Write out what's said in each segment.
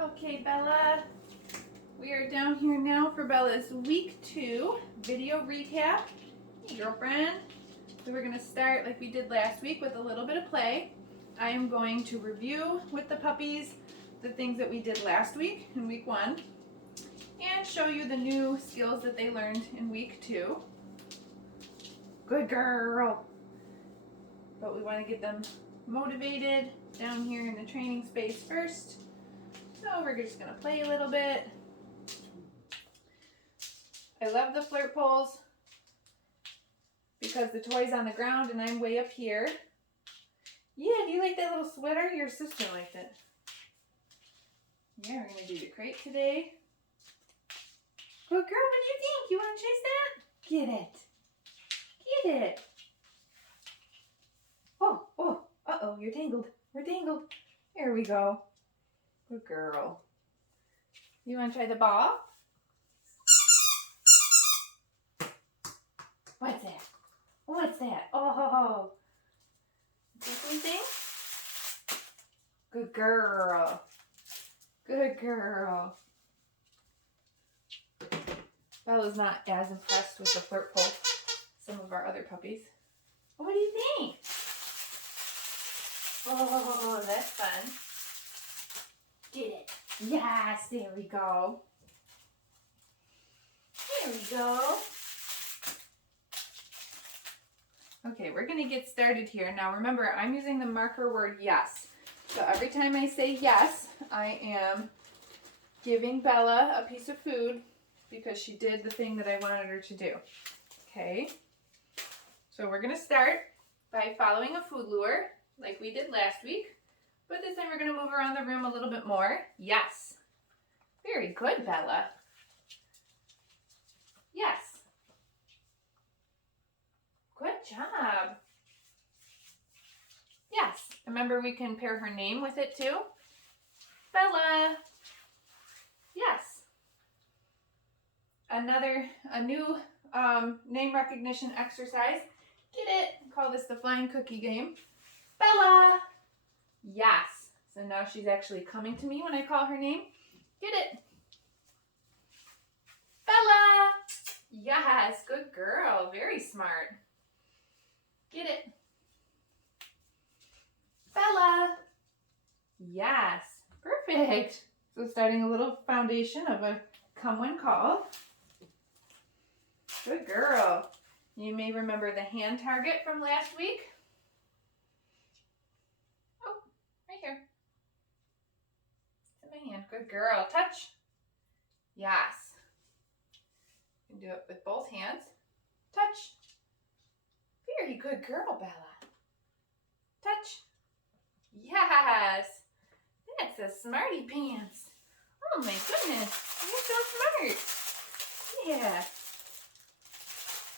Okay, Bella, we are down here now for Bella's week 2 video recap. Hey, girlfriend. So we're going to start like we did last week with a little bit of play. I am going to review with the puppies the things that we did last week in week 1 and show you the new skills that they learned in week 2. Good girl. But we want to get them motivated down here in the training space first. So we're just going to play a little bit. I love the flirt poles because the toy's on the ground and I'm way up here. Yeah, do you like that little sweater? Your sister liked it. Yeah, we're going to do the crate today. Good girl, what do you think? You want to chase that? Get it. Get it. Oh, uh-oh, you're tangled. We're tangled. There we go. Good girl. You want to try the ball? What's that? What's that? Oh, tickly thing? Good girl. Good girl. Bella's not as impressed with the flirt pole some of our other puppies. What do you think? Oh, that's fun. Get it. Yes, there we go. There we go. Okay, we're going to get started here. Now remember, I'm using the marker word yes. So every time I say yes, I am giving Bella a piece of food because she did the thing that I wanted her to do. Okay, so we're going to start by following a food lure like we did last week. But this time we're going to move around the room a little bit more. Yes. Very good, Bella. Yes. Good job. Yes. Remember, we can pair her name with it too. Bella. Yes. A new name recognition exercise. Get it? Call this the flying cookie game. Bella. Yes. So now she's actually coming to me when I call her name. Get it? Bella. Yes. Good girl. Very smart. Get it? Bella. Yes. Perfect. So starting a little foundation of a come when called. Good girl. You may remember the hand target from last week. Oh, right here. It's in my hand. Good girl. Touch. Yes. You can do it with both hands. Touch. Very good girl, Bella. Touch. Yes. That's a smarty pants. Oh my goodness. You're so smart. Yeah.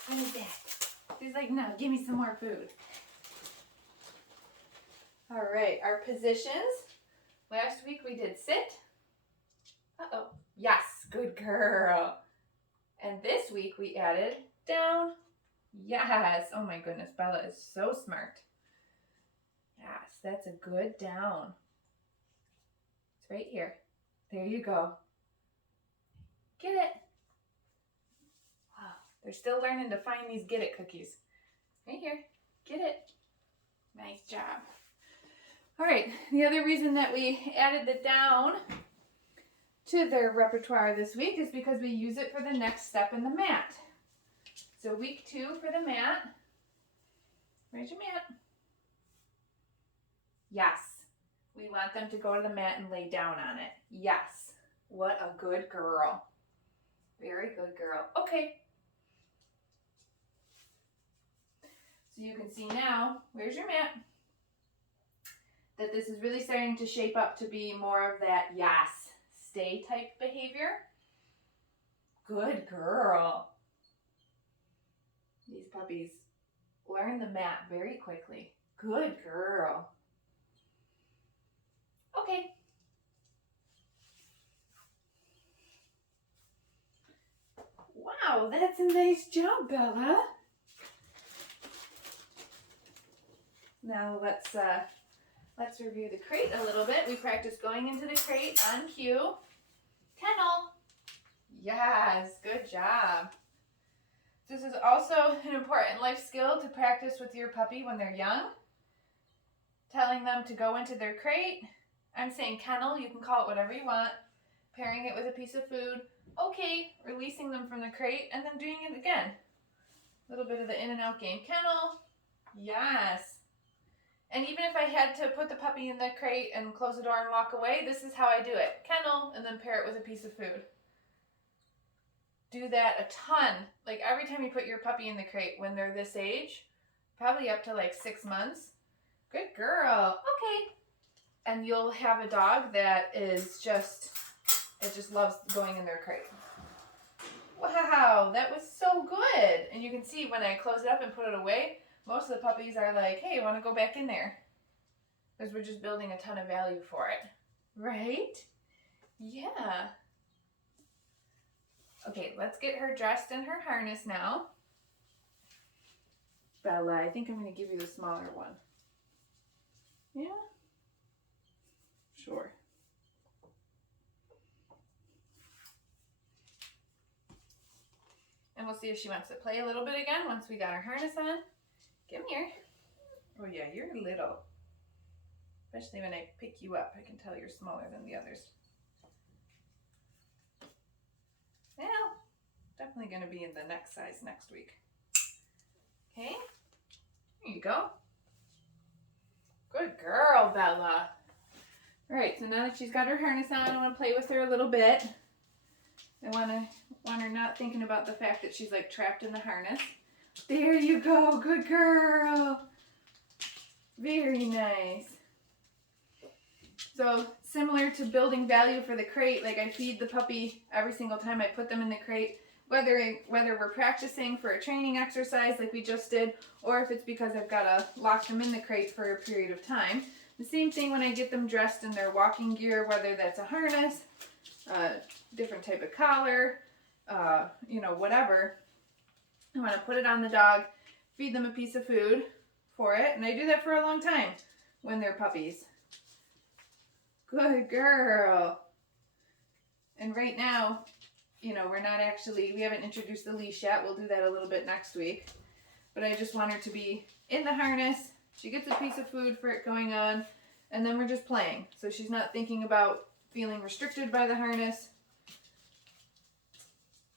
What is that? She's like, no, give me some more food. All right, our positions. Last week we did sit. Uh-oh. Yes, good girl. And this week we added down. Yes. Oh my goodness, Bella is so smart. Yes, that's a good down. It's right here. There you go. Get it. Wow, they're still learning to find these get it cookies. Right here. Get it. Nice job. All right, the other reason that we added the down to their repertoire this week is because we use it for the next step in the mat. So week 2 for the mat. Where's your mat? Yes. We want them to go to the mat and lay down on it. Yes. What a good girl. Very good girl. Okay. So you can see now, where's your mat? That this is really starting to shape up to be more of that yes, stay type behavior. Good girl. These puppies learn the mat very quickly. Good girl. Okay. Wow, that's a nice job, Bella. Now let's let's review the crate a little bit. We practiced going into the crate on cue. Kennel. Yes, good job. This is also an important life skill to practice with your puppy when they're young. Telling them to go into their crate. I'm saying kennel, you can call it whatever you want. Pairing it with a piece of food. Okay, releasing them from the crate and then doing it again. A little bit of the in and out game. Kennel. Yes. And even if I had to put the puppy in the crate and close the door and walk away, this is how I do it. Kennel, and then pair it with a piece of food. Do that a ton. Like every time you put your puppy in the crate when they're this age, probably up to like 6 months. Good girl. Okay. And you'll have a dog that is just loves going in their crate. Wow, that was so good. And you can see when I close it up and put it away, most of the puppies are like, hey, want to go back in there? Because we're just building a ton of value for it. Right? Yeah. Okay, let's get her dressed in her harness now. Bella, I think I'm going to give you the smaller one. Yeah? Sure. And we'll see if she wants to play a little bit again once we got our harness on. Come here. Oh yeah, you're little. Especially when I pick you up, I can tell you're smaller than the others. Well, definitely going to be in the next size next week. Okay, here you go. Good girl, Bella. All right, so now that she's got her harness on, I want to play with her a little bit. I want her not thinking about the fact that she's like trapped in the harness. There you go, good girl. Very nice. So similar to building value for the crate, like I feed the puppy every single time I put them in the crate, whether we're practicing for a training exercise like we just did, or if it's because I've got to lock them in the crate for a period of time. The same thing when I get them dressed in their walking gear, whether that's a harness, different type of collar, whatever. I want to put it on the dog, feed them a piece of food for it, and I do that for a long time when they're puppies. Good girl. And right now, we haven't introduced the leash yet. We'll do that a little bit next week. But I just want her to be in the harness. She gets a piece of food for it going on, and then we're just playing. So she's not thinking about feeling restricted by the harness.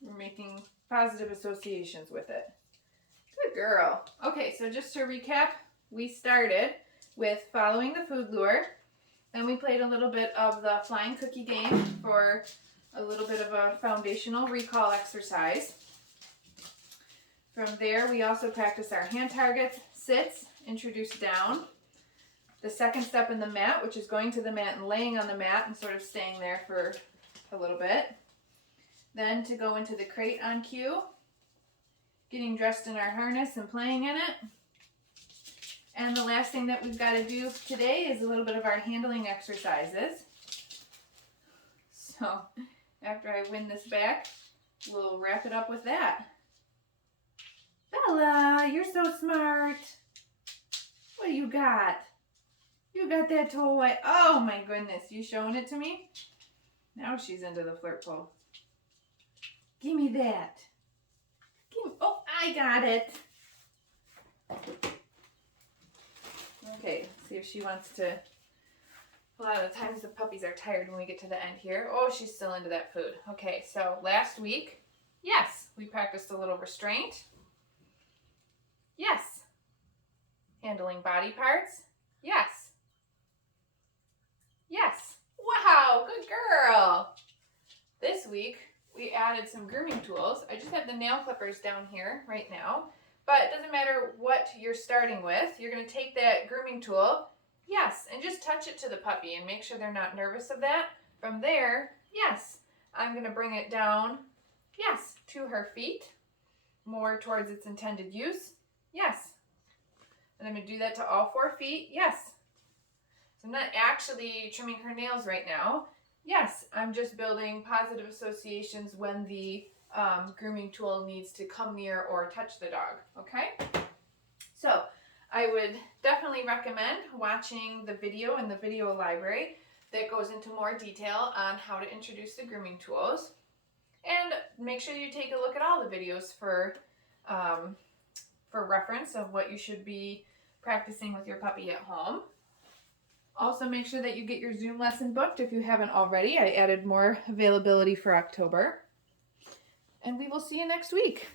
We're making positive associations with it. Good girl. Okay, so just to recap, we started with following the food lure. Then we played a little bit of the flying cookie game for a little bit of a foundational recall exercise. From there, we also practiced our hand targets, sits, introduced down. The second step in the mat, which is going to the mat and laying on the mat and sort of staying there for a little bit. Then to go into the crate on cue, getting dressed in our harness and playing in it. And the last thing that we've got to do today is a little bit of our handling exercises. So after I win this back, we'll wrap it up with that. Bella, you're so smart. What do you got? You got that toy. Oh my goodness, you showing it to me? Now she's into the flirt pole. Give me that. Oh, I got it. Okay, see if she wants to. A lot of the times the puppies are tired when we get to the end here. Oh, she's still into that food. Okay, so last week, yes, we practiced a little restraint. Yes. Handling body parts. Yes. Yes. Wow, good girl. This week, we added some grooming tools. I just have the nail clippers down here right now. But it doesn't matter what you're starting with. You're going to take that grooming tool, yes, and just touch it to the puppy and make sure they're not nervous of that. From there, yes, I'm going to bring it down, yes, to her feet, more towards its intended use, yes. And I'm going to do that to all 4 feet, yes. So I'm not actually trimming her nails right now. Yes, I'm just building positive associations when the grooming tool needs to come near or touch the dog, okay? So I would definitely recommend watching the video in the video library that goes into more detail on how to introduce the grooming tools. And make sure you take a look at all the videos for reference of what you should be practicing with your puppy at home. Also, make sure that you get your Zoom lesson booked if you haven't already. I added more availability for October. And we will see you next week.